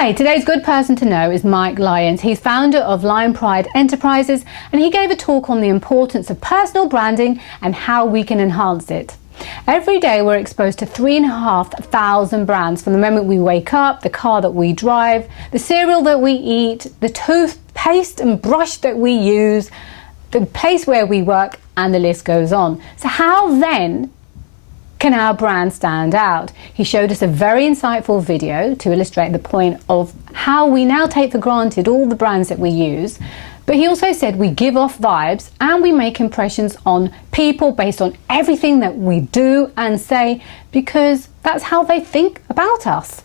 Hi, today's good person to know is Mike Lyons. He's founder of Lion Pride Enterprises, and he gave a talk on the importance of personal branding and how we can enhance it. Every day we're exposed to 3,500 brands, from the moment we wake up, the car that we drive, the cereal that we eat, the toothpaste and brush that we use, the place where we work, and the list goes on. So how then can our brand stand out? He showed us a very insightful video to illustrate the point of how we now take for granted all the brands that we use. But he also said we give off vibes and we make impressions on people based on everything that we do and say, because that's how they think about us.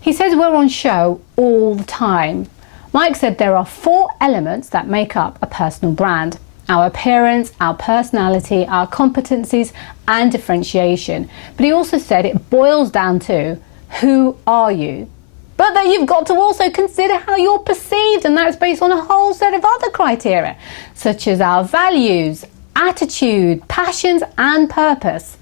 He says we're on show all the time. Mike said there are 4 elements that make up a personal brand: our appearance, our personality, our competencies, and differentiation. But he also said it boils down to, who are you? But that you've got to also consider how you're perceived, and that's based on a whole set of other criteria, such as our values, attitude, passions, and purpose.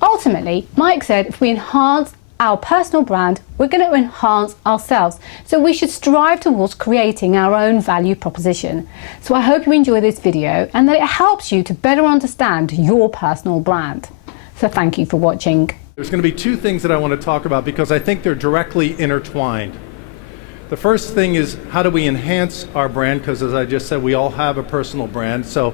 Ultimately, Mike said if we enhance our personal brand, we're going to enhance ourselves. So we should strive towards creating our own value proposition. So I hope you enjoy this video and that it helps you to better understand your personal brand. So thank you for watching. There's going to be 2 things that I want to talk about because I think they're directly intertwined. The first thing is, how do we enhance our brand? Because as I just said, we all have a personal brand. So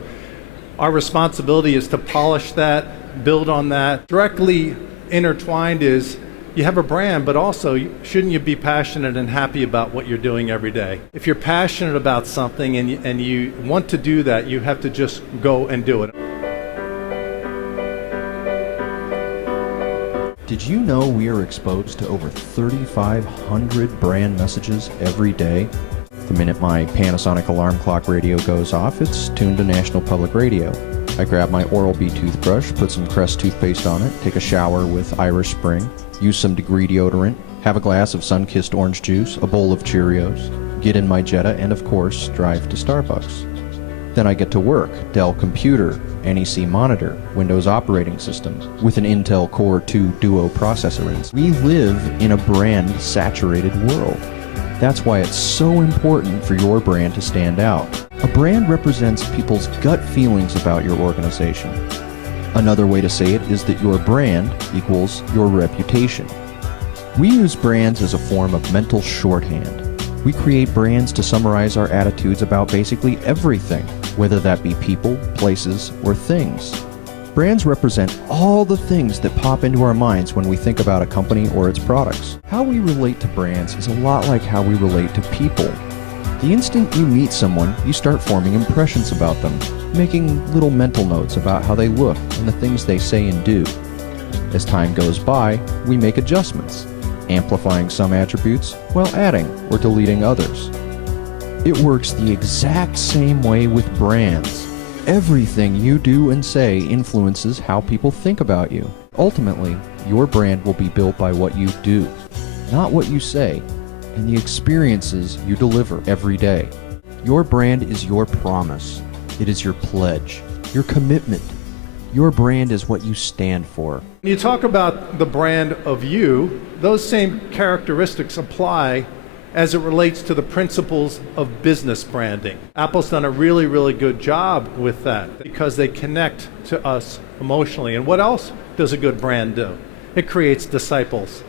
our responsibility is to polish that, build on that. Directly intertwined is, you have a brand, but also shouldn't you be passionate and happy about what you're doing every day? If you're passionate about something and you want to do that, you have to just go and do it. Did you know we are exposed to over 3,500 brand messages every day? The minute my Panasonic alarm clock radio goes off, it's tuned to National Public Radio. I grab my Oral-B toothbrush, put some Crest toothpaste on it, take a shower with Irish Spring, use some Degree deodorant, have a glass of sun-kissed orange juice, a bowl of Cheerios, get in my Jetta, and of course, drive to Starbucks. Then I get to work, Dell computer, NEC monitor, Windows operating system, with an Intel Core 2 Duo processor in. We live in a brand-saturated world. That's why it's so important for your brand to stand out. A brand represents people's gut feelings about your organization. Another way to say it is that your brand equals your reputation. We use brands as a form of mental shorthand. We create brands to summarize our attitudes about basically everything, whether that be people, places, or things. Brands represent all the things that pop into our minds when we think about a company or its products. How we relate to brands is a lot like how we relate to people. The instant you meet someone, you start forming impressions about them, making little mental notes about how they look and the things they say and do. As time goes by, we make adjustments, amplifying some attributes while adding or deleting others. It works the exact same way with brands. Everything you do and say influences how people think about you. Ultimately, your brand will be built by what you do, not what you say, and the experiences you deliver every day. Your brand is your promise. It is your pledge, your commitment. Your brand is what you stand for. When you talk about the brand of you, those same characteristics apply as it relates to the principles of business branding. Apple's done a really, really good job with that because they connect to us emotionally. And what else does a good brand do? It creates disciples.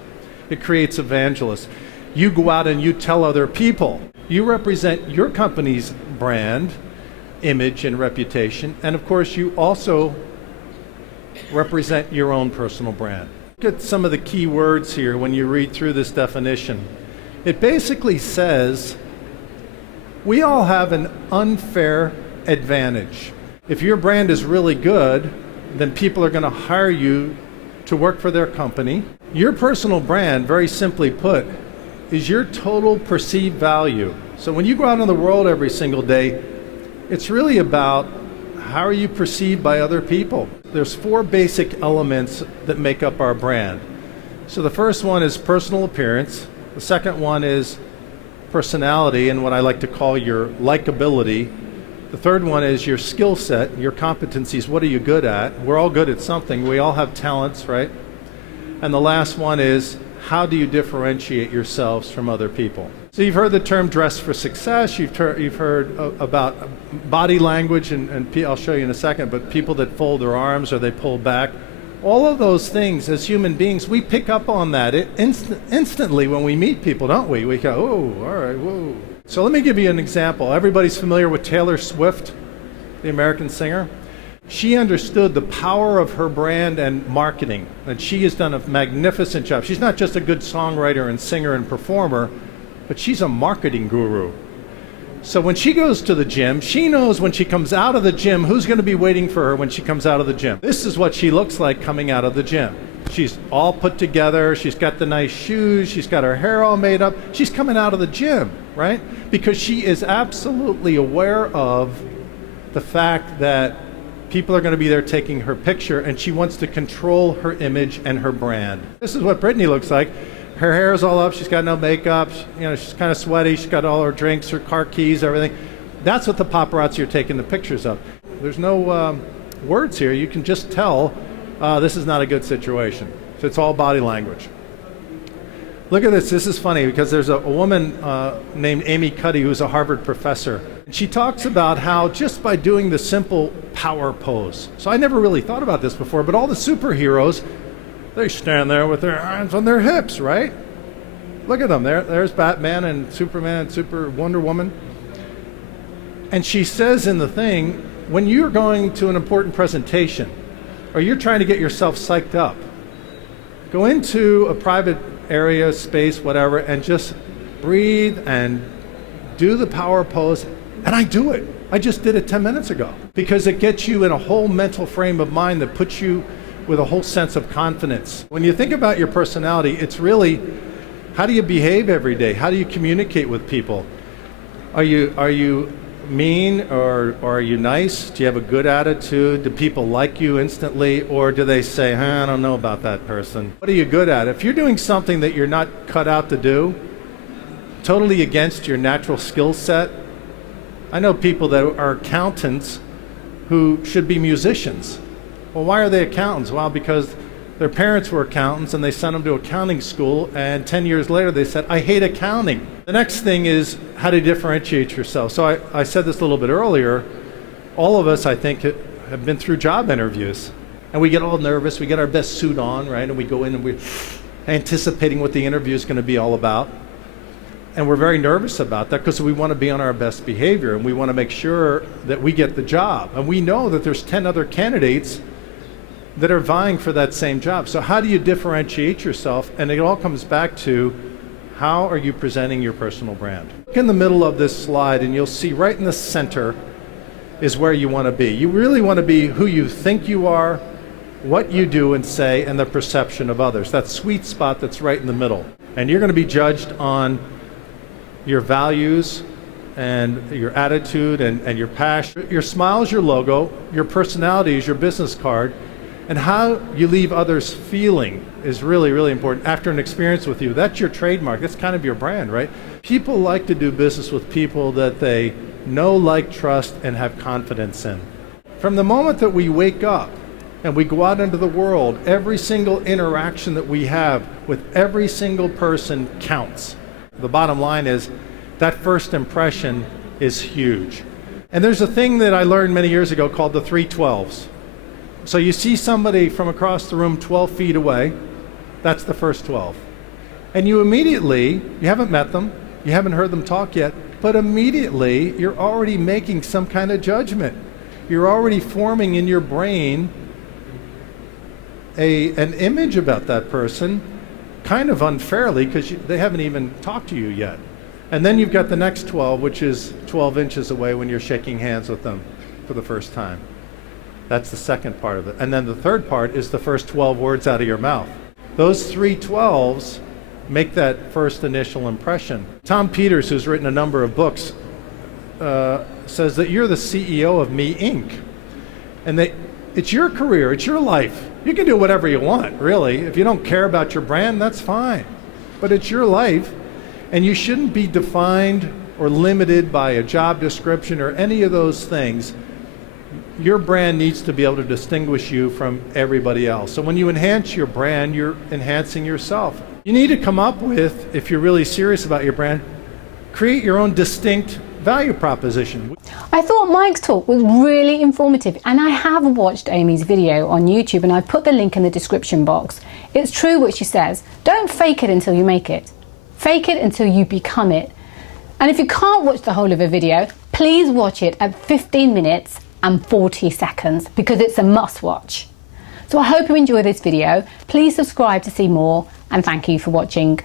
It creates evangelists. You go out and you tell other people. You represent your company's brand, image, and reputation. And of course, you also represent your own personal brand. Look at some of the key words here when you read through this definition. It basically says we all have an unfair advantage. If your brand is really good, then people are going to hire you to work for their company. Your personal brand, very simply put, is your total perceived value. So when you go out in the world every single day, it's really about how are you perceived by other people. There's 4 basic elements that make up our brand. So the first one is personal appearance. The second one is personality and what I like to call your likability. The third one is your skill set, your competencies. What are you good at? We're all good at something. We all have talents, right? And the last one is how do you differentiate yourselves from other people? So you've heard the term dress for success, you've heard about body language, and I'll show you in a second, but people that fold their arms or they pull back. All of those things, as human beings, we pick up on that instantly when we meet people, don't we? We go, oh, all right, whoa. So let me give you an example. Everybody's familiar with Taylor Swift, the American singer. She understood the power of her brand and marketing, and she has done a magnificent job. She's not just a good songwriter and singer and performer, but she's a marketing guru. So when she goes to the gym, she knows when she comes out of the gym who's going to be waiting for her when she comes out of the gym. This is what she looks like coming out of the gym. She's all put together, she's got the nice shoes, she's got her hair all made up. She's coming out of the gym, right? Because she is absolutely aware of the fact that people are going to be there taking her picture, and she wants to control her image and her brand. This is what Brittany looks like. Her hair is all up, she's got no makeup, she's kind of sweaty, she's got all her drinks, her car keys, everything. That's what the paparazzi are taking the pictures of. There's no words here, you can just tell this is not a good situation. So it's all body language. Look at this is funny because there's a woman named Amy Cuddy who's a Harvard professor. And she talks about how just by doing the simple power pose. So I never really thought about this before, but all the superheroes, they stand there with their hands on their hips, right? Look at them. There's Batman and Superman and Wonder Woman. And she says in the thing, when you're going to an important presentation or you're trying to get yourself psyched up, go into a private area, space, whatever, and just breathe and do the power pose. And I do it. I just did it 10 minutes ago because it gets you in a whole mental frame of mind that puts you with a whole sense of confidence. When you think about your personality, it's really, how do you behave every day? How do you communicate with people? Are you mean or are you nice? Do you have a good attitude? Do people like you instantly? Or do they say, I don't know about that person? What are you good at? If you're doing something that you're not cut out to do, totally against your natural skill set, I know people that are accountants who should be musicians. Well, why are they accountants? Well, because their parents were accountants and they sent them to accounting school, and 10 years later they said, I hate accounting. The next thing is how to differentiate yourself. So I said this a little bit earlier. All of us, I think, have been through job interviews. And we get all nervous. We get our best suit on, right? And we go in and we're anticipating what the interview is going to be all about. And we're very nervous about that because we want to be on our best behavior and we want to make sure that we get the job. And we know that there's 10 other candidates that are vying for that same job. So how do you differentiate yourself? And it all comes back to how are you presenting your personal brand? Look in the middle of this slide and you'll see right in the center is where you want to be. You really want to be who you think you are, what you do and say, and the perception of others. That sweet spot that's right in the middle. And you're going to be judged on your values and your attitude and your passion. Your smile is your logo, your personality is your business card, and how you leave others feeling is really, really important. After an experience with you, that's your trademark, that's kind of your brand, right? People like to do business with people that they know, like, trust, and have confidence in. From the moment that we wake up and we go out into the world, every single interaction that we have with every single person counts. The bottom line is that first impression is huge. And there's a thing that I learned many years ago called the 312s. So you see somebody from across the room 12 feet away, that's the first 12. And you haven't met them, you haven't heard them talk yet, but immediately you're already making some kind of judgment. You're already forming in your brain an image about that person, kind of unfairly because they haven't even talked to you yet. And then you've got the next 12, which is 12 inches away when you're shaking hands with them for the first time. That's the second part of it. And then the third part is the first 12 words out of your mouth. Those 3 12s make that first initial impression. Tom Peters, who's written a number of books, says that you're the CEO of Me Inc. And that it's your career, it's your life. You can do whatever you want, really. If you don't care about your brand, that's fine. But it's your life, and you shouldn't be defined or limited by a job description or any of those things. Your brand needs to be able to distinguish you from everybody else. So when you enhance your brand, you're enhancing yourself. You need to come up with, if you're really serious about your brand, create your own distinct value proposition. I thought Mike's talk was really informative, and I have watched Amy's video on YouTube and I put the link in the description box. It's true what she says. Don't fake it until you make it. Fake it until you become it. And if you can't watch the whole of a video, please watch it at 15 minutes and 40 seconds because it's a must watch. So I hope you enjoy this video. Please subscribe to see more, and thank you for watching.